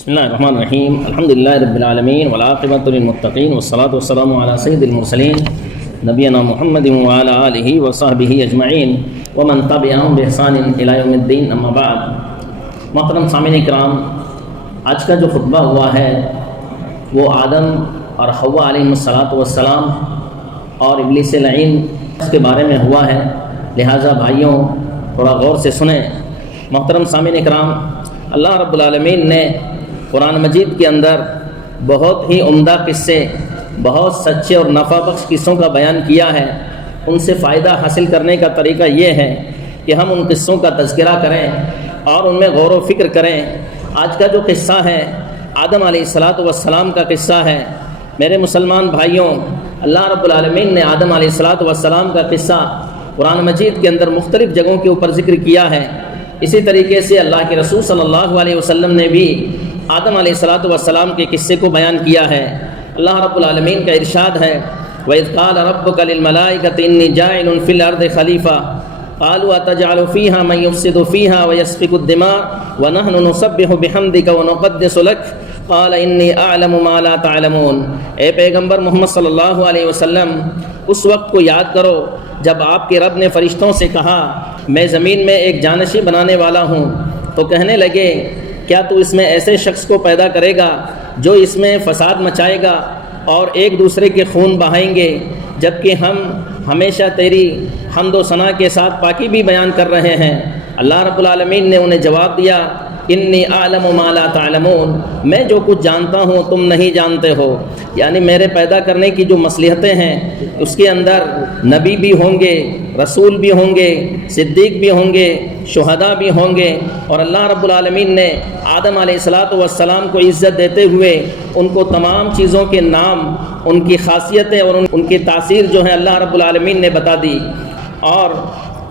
بسم اللہ الرحمن الرحیم الحمد للہ رب العالمین والعاقبۃ للمتقین والصلاۃ والسلام علی سید المرسلین نبینا محمد وعلی آلہ وصحبہ اجمعین ومن تبعہم بإحسان الی یوم الدین اما بعد۔ محترم سامعین کرام، آج کا جو خطبہ ہوا ہے وہ آدم اور حوا علیہم السلام اور ابلیس لعین کے بارے میں ہوا ہے، لہٰذا بھائیوں تھوڑا غور سے سنیں۔ محترم سامعین کرام، اللہ رب العالمین نے قرآن مجید کے اندر بہت ہی عمدہ قصے، بہت سچے اور نفع بخش قصوں کا بیان کیا ہے۔ ان سے فائدہ حاصل کرنے کا طریقہ یہ ہے کہ ہم ان قصوں کا تذکرہ کریں اور ان میں غور و فکر کریں۔ آج کا جو قصہ ہے آدم علیہ السلام کا قصہ ہے۔ میرے مسلمان بھائیوں، اللہ رب العالمین نے آدم علیہ السلام کا قصہ قرآن مجید کے اندر مختلف جگہوں کے اوپر ذکر کیا ہے۔ اسی طریقے سے اللہ کے رسول صلی اللہ علیہ وسلم نے بھی آدم علیہ السلام کے قصے کو بیان کیا ہے۔ اللہ رب العالمین کا ارشاد ہے، وَإِذْ قَالَ رَبُّكَ لِلْمَلَائِكَةِ إِنِّي جَاعِلٌ فِي الْأَرْضِ خَلِيفَةً قَالُوا أَتَجْعَلُ فِيهَا مَن يُفْسِدُ فِيهَا وَيَسْفِكُ الدِّمَاءَ وَنَحْنُ نُسَبِّحُ بِحَمْدِكَ وَنُقَدِّسُ لَكَ قَالَ إِنِّي أَعْلَمُ مَا لَا تَعْلَمُونَ۔ اے پیغمبر محمد صلی اللہ علیہ وسلم، اس وقت کو یاد کرو جب آپ کے رب نے فرشتوں سے کہا میں زمین میں ایک جانشین بنانے والا ہوں، تو کہنے لگے کیا تو اس میں ایسے شخص کو پیدا کرے گا جو اس میں فساد مچائے گا اور ایک دوسرے کے خون بہائیں گے، جبکہ ہم ہمیشہ تیری حمد و ثنا کے ساتھ پاکی بھی بیان کر رہے ہیں۔ اللہ رب العالمین نے انہیں جواب دیا، انی اعلم ما لا تعلمون، میں جو کچھ جانتا ہوں تم نہیں جانتے ہو۔ یعنی میرے پیدا کرنے کی جو مصلحتیں ہیں اس کے اندر نبی بھی ہوں گے، رسول بھی ہوں گے، صدیق بھی ہوں گے، شہداء بھی ہوں گے، اور اللہ رب العالمین نے آدم علیہ السلام کو عزت دیتے ہوئے ان کو تمام چیزوں کے نام، ان کی خاصیتیں اور ان کی تاثیر جو ہے اللہ رب العالمین نے بتا دی، اور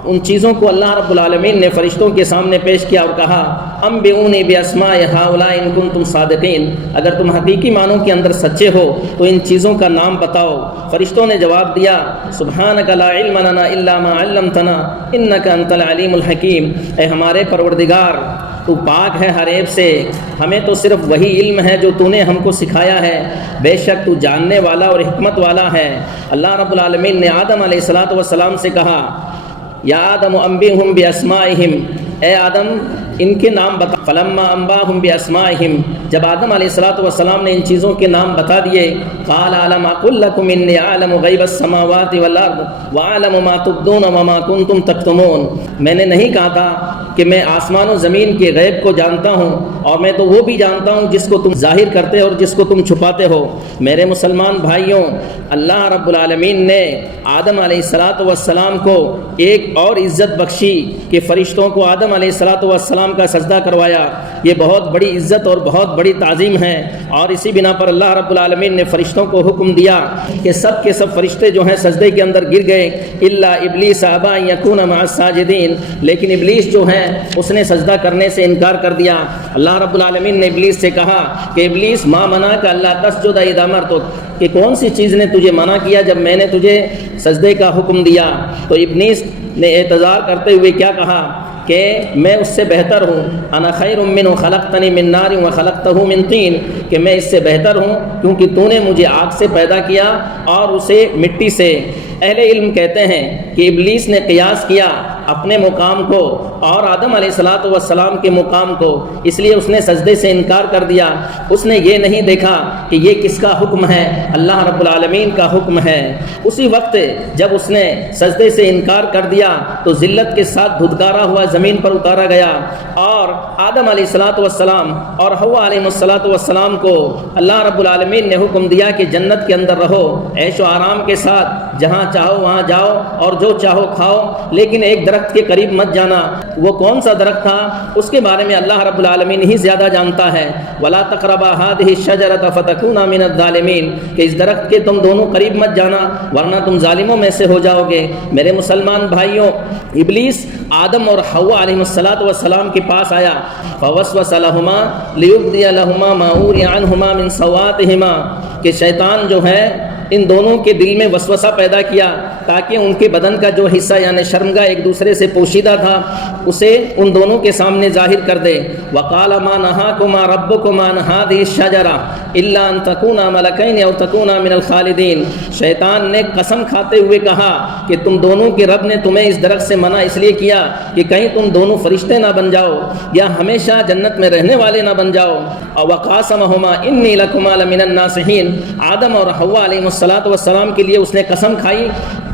ان چیزوں کو اللہ رب العالمین نے فرشتوں کے سامنے پیش کیا اور کہا انبئونی باسماء ہؤلاء ان کنتم صادقین، اگر تم حقیقی معنوں کے اندر سچے ہو تو ان چیزوں کا نام بتاؤ۔ فرشتوں نے جواب دیا سبحانک لا علم لنا الا ما علمتنا انک انت العلیم الحکیم، اے ہمارے پروردگار تو پاک ہے ہر عیب سے، ہمیں تو صرف وہی علم ہے جو تو نے ہم کو سکھایا ہے، بے شک تو جاننے والا اور حکمت والا ہے۔ اللہ رب العالمین نے آدم علیہ السلام سے کہا یا آدم انبئہم باسمائہم، اے آدم ان کے نام بتا۔ فلما انباہم باسمائہم، جب آدم علیہ السلام نے ان چیزوں کے نام بتا دیے، قال الم اقل لکم انی اعلم غیب السماوات والارض واعلم ما تبدون وما کنتم تکتمون، میں نے نہیں کہا تھا کہ میں آسمان و زمین کے غیب کو جانتا ہوں، اور میں تو وہ بھی جانتا ہوں جس کو تم ظاہر کرتے ہو اور جس کو تم چھپاتے ہو۔ میرے مسلمان بھائیوں، اللہ رب العالمین نے آدم علیہ السلام کو ایک اور عزت بخشی کہ فرشتوں کو آدم علیہ السلام کا سجدہ کروایا۔ یہ بہت بڑی عزت اور بہت بڑی تعظیم ہے، اور اسی بنا پر اللہ رب العالمین نے فرشتوں کو حکم دیا کہ سب کے سب فرشتے جو ہیں سجدے کے اندر گر گئے، الا ابلیس ابا ان یکون مع الساجدین، لیکن ابلیس جو ہے اس نے سجدہ کرنے سے انکار کر دیا۔ اللہ رب العالمین نے ابلیس سے کہا کہ ابلیس ما منعک الا تسجد اذا امرتک، کہ کون سی چیز نے تجھے منع کیا جب میں نے تجھے سجدے کا حکم دیا؟ تو ابلیس نے اعتذار کرتے ہوئے کیا کہا کہ میں اس سے بہتر ہوں، انا خیر منہ خلقتنی من نار وخلقتہ من طین، کہ میں اس سے بہتر ہوں کیونکہ تو نے مجھے آگ سے پیدا کیا اور اسے مٹی سے۔ اہل علم کہتے ہیں کہ ابلیس نے قیاس کیا اپنے مقام کو اور آدم علیہ السلام کے مقام کو، اس لیے اس نے سجدے سے انکار کر دیا۔ اس نے یہ نہیں دیکھا کہ یہ کس کا حکم ہے، اللہ رب العالمین کا حکم ہے۔ اسی وقت جب اس نے سجدے سے انکار کر دیا تو ذلت کے ساتھ دھتکارا ہوا زمین پر اتارا گیا، اور آدم علیہ السلام اور حوا علیہ السلام کو اللہ رب العالمین نے حکم دیا کہ جنت کے اندر رہو عیش و آرام کے ساتھ، جہاں چاہو وہاں جاؤ اور جو چاہو کھاؤ، لیکن ایک درخت کے قریب مت جانا۔ وہ کون سا درخت تھا اس کے بارے میں اللہ رب العالمین ہی زیادہ جانتا ہے۔ ولا تقربا هذه الشجرة فتكونا من الظالمین، کہ اس درخت کے تم دونوں قریب مت جانا ورنہ تم ظالموں میں سے ہو جاؤ گے۔ میرے مسلمان بھائیوں، ابلیس آدم اور حوا علیہ السلام کے پاس آیا، فوسوس لهما ليبدي لهما ما أوري عنهما من سوآتهما، کہ شیطان جو ہے ان دونوں کے دل میں وسوسہ پیدا کیا تاکہ ان کے بدن کا جو حصہ یعنی شرمگاہ ایک دوسرے سے پوشیدہ تھا اسے ان دونوں کے سامنے ظاہر کر دے۔ وقال ما نهاكما ربكما عن هذه الشجرة الا ان تكونا ملكين او تكونا من الخالدين۔ شیطان نے قسم کھاتے ہوئے کہا کہ تم دونوں کے رب نے تمہیں اس درخت سے منع اس لیے کیا کہ کہیں تم دونوں فرشتے نہ بن جاؤ یا ہمیشہ جنت میں رہنے والے نہ بن جاؤ۔ وقاسمهما انی لکما لمن الناصحین۔ آدم اور حوا علیہ السلام کے لیے اس نے قسم کھائی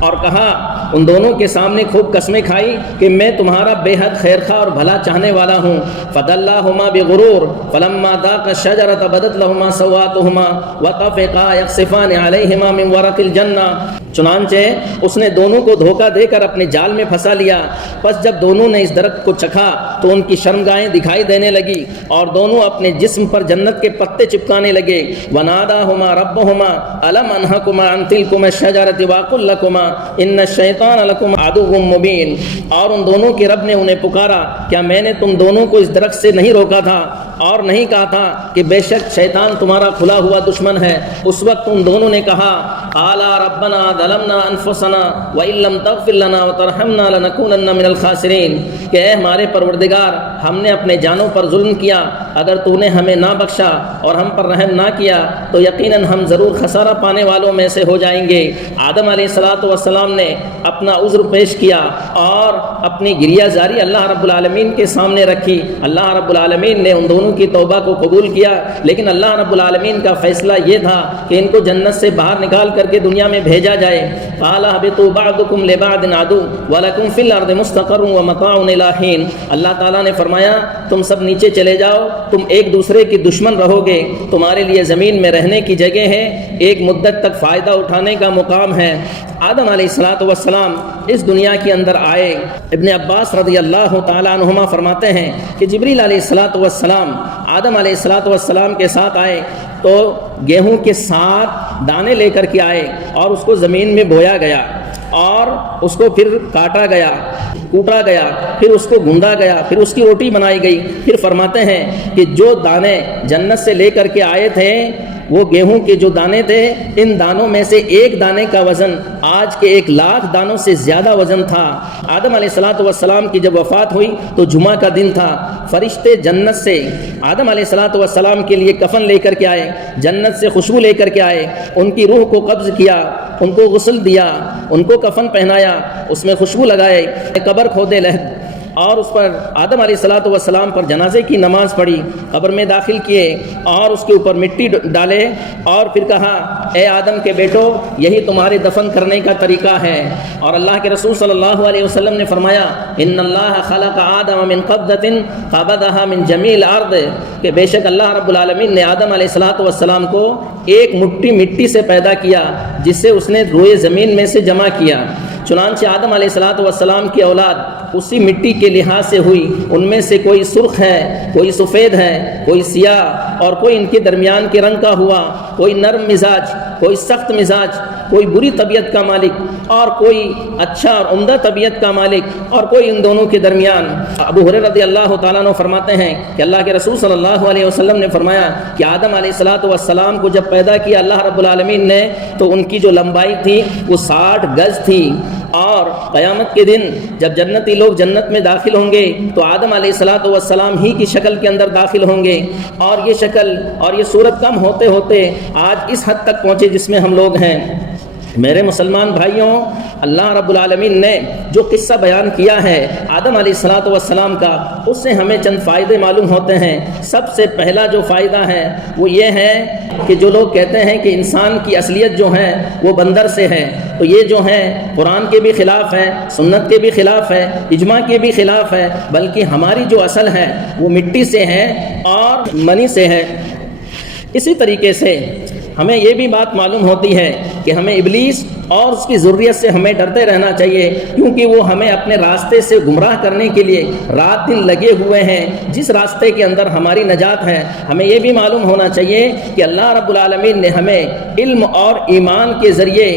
اور کہا ان دونوں کے سامنے خوب قسمیں کھائی کہ میں تمہارا بے حد خیر خواہ اور بھلا چاہنے والا ہوں۔ فدلاهما بغرور فلما ذاقا الشجرة بدت لهما سوآتهما وطفقا يخصفان عليهما من ورق الجنة۔ چنانچہ اس نے دونوں کو دھوکہ دے کر اپنے جال میں پھنسا لیا، پس جب دونوں نے اس درخت کو چکھا تو ان کی شرمگاہیں دکھائی دینے لگی اور دونوں اپنے جسم پر جنت کے پتے چپکانے لگے۔ وناداهما ربهما الم انهكما عن تلكما الشجرة واقل لكما ان الشیطان لكم عدو مبین۔ اور ان دونوں کے رب نے انہیں پکارا کیا میں نے تم دونوں کو اس درخت سے نہیں روکا تھا اور نہیں کہا تھا کہ بے شک شیطان تمہارا کھلا ہوا دشمن ہے؟ اس وقت ان دونوں نے کہا قالا ربنا ظلمنا انفسنا وان لم تغفر لنا وترحمنا لنكونن من الخاسرین، کہ اے ہمارے پروردگار ہم نے اپنے جانوں پر ظلم کیا، اگر تو نے ہمیں نہ بخشا اور ہم پر رحم نہ کیا تو یقیناً ہم ضرور خسارہ پانے والوں میں سے ہو جائیں گے۔ آدم علیہ السلام نے اپنا عذر پیش کیا اور اپنی گریہ زاری اللہ رب العالمین کے سامنے رکھی۔ اللہ رب العالمین نے ان دونوں کی توبہ کو قبول کیا، لیکن اللہ رب العالمین کا فیصلہ یہ تھا کہ ان کو جنت سے باہر نکال کر کے دنیا میں بھیجا جائے۔ قال اهبطوا بعضكم لبعض عدو ولكم في الارض مستقر ومتاع الى حين۔ اللہ تعالیٰ نے فرمایا تم سب نیچے چلے جاؤ، تم ایک دوسرے کی دشمن رہو گے، تمہارے لیے زمین میں رہنے کی جگہ ہے، ایک مدت تک فائدہ اٹھانے کا مقام ہے۔ آدم علیہ السلام اس دنیا کے اندر آئے۔ ابن عباس رضی اللہ تعالیٰ عنہما فرماتے ہیں کہ جبریل علیہ السلام آدم علیہ السلام کے ساتھ آئے تو گیہوں کے 7 دانے لے کر کے آئے اور اس کو زمین میں بویا گیا اور اس کو پھر کاٹا گیا، کوٹا گیا، پھر اس کو گوندا گیا، پھر اس کی روٹی بنائی گئی۔ پھر فرماتے ہیں کہ جو دانے جنت سے لے کر کے آئے تھے وہ گیہوں کے جو دانے تھے، ان دانوں میں سے ایک دانے کا وزن آج کے 1,00,000 دانوں سے زیادہ وزن تھا۔ آدم علیہ السلام کی جب وفات ہوئی تو جمعہ کا دن تھا۔ فرشتے جنت سے آدم علیہ السلام کے لیے کفن لے کر کے آئے، جنت سے خوشبو لے کر کے آئے، ان کی روح کو قبض کیا، ان کو غسل دیا، ان کو کفن پہنایا، اس میں خوشبو لگائے، قبر کھودے اور اس پر آدم علیہ السلام پر جنازے کی نماز پڑھی، قبر میں داخل کیے اور اس کے اوپر مٹی ڈالے اور پھر کہا اے آدم کے بیٹو یہی تمہارے دفن کرنے کا طریقہ ہے۔ اور اللہ کے رسول صلی اللہ علیہ وسلم نے فرمایا ان اللہ خلق آدم من قبضۃ قبضها من جمیع الارض، کہ بے شک اللہ رب العالمین نے آدم علیہ السلام کو ایک مٹھی مٹی سے پیدا کیا جس سے اس نے روئے زمین میں سے جمع کیا۔ چنانچہ آدم علیہ السلام کی اولاد اسی مٹی کے لحاظ سے ہوئی، ان میں سے کوئی سرخ ہے، کوئی سفید ہے، کوئی سیاہ اور کوئی ان کے درمیان کے رنگ کا ہوا، کوئی نرم مزاج، کوئی سخت مزاج، کوئی بری طبیعت کا مالک اور کوئی اچھا اور عمدہ طبیعت کا مالک اور کوئی ان دونوں کے درمیان۔ ابو ہریرہ رضی اللہ تعالیٰ عنہ فرماتے ہیں کہ اللہ کے رسول صلی اللہ علیہ وسلم نے فرمایا کہ آدم علیہ السلام کو جب پیدا کیا اللہ رب العالمین نے تو ان کی جو لمبائی تھی وہ 60 گز تھی، اور قیامت کے دن جب جنتی لوگ جنت میں داخل ہوں گے تو آدم علیہ السلام ہی کی شکل کے اندر داخل ہوں گے، اور یہ شکل اور یہ صورت کم ہوتے ہوتے آج اس حد تک پہنچے جس میں ہم لوگ ہیں۔ میرے مسلمان بھائیوں، اللہ رب العالمین نے جو قصہ بیان کیا ہے آدم علیہ السلام کا، اس سے ہمیں چند فائدے معلوم ہوتے ہیں۔ سب سے پہلا جو فائدہ ہے وہ یہ ہے کہ جو لوگ کہتے ہیں کہ انسان کی اصلیت جو ہے وہ بندر سے ہے، تو یہ جو ہے قرآن کے بھی خلاف ہے، سنت کے بھی خلاف ہے، اجماع کے بھی خلاف ہے، بلکہ ہماری جو اصل ہے وہ مٹی سے ہے اور منی سے ہے۔ اسی طریقے سے ہمیں یہ بھی بات معلوم ہوتی ہے کہ ہمیں ابلیس اور اس کی ذریت سے ہمیں ڈرتے رہنا چاہیے، کیونکہ وہ ہمیں اپنے راستے سے گمراہ کرنے کے لیے رات دن لگے ہوئے ہیں۔ جس راستے کے اندر ہماری نجات ہے، ہمیں یہ بھی معلوم ہونا چاہیے کہ اللہ رب العالمین نے ہمیں علم اور ایمان کے ذریعے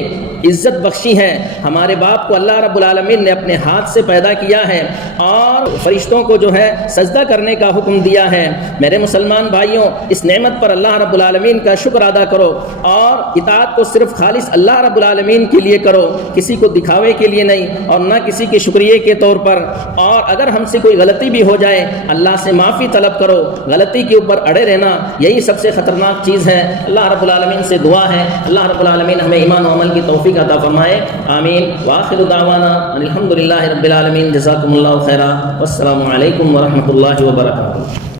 عزت بخشی ہے. ہمارے باپ کو اللہ رب العالمین نے اپنے ہاتھ سے پیدا کیا ہے اور فرشتوں کو جو ہے سجدہ کرنے کا حکم دیا ہے. میرے مسلمان بھائیوں، اس نعمت پر اللہ رب العالمین کا شکر ادا کرو اور اطاعت کو صرف خالص اللہ رب العالمین کے لیے کرو، کسی کو دکھاوے کے لیے نہیں اور نہ کسی کے شکریہ کے طور پر. اور اگر ہم سے کوئی غلطی بھی ہو جائے اللہ سے معافی طلب کرو، غلطی کے اوپر اڑے رہنا یہی سب سے خطرناک چیز ہے. اللہ رب العالمین سے دعا ہے اللہ رب العالمین ہمیں ایمان و عمل کی توفیق عطا فرمائے. آمین. وآخر دعوانا الحمدللہ رب العالمین. جزاکم اللہ خیرا. والسلام علیکم ورحمۃ اللہ وبرکاتہ.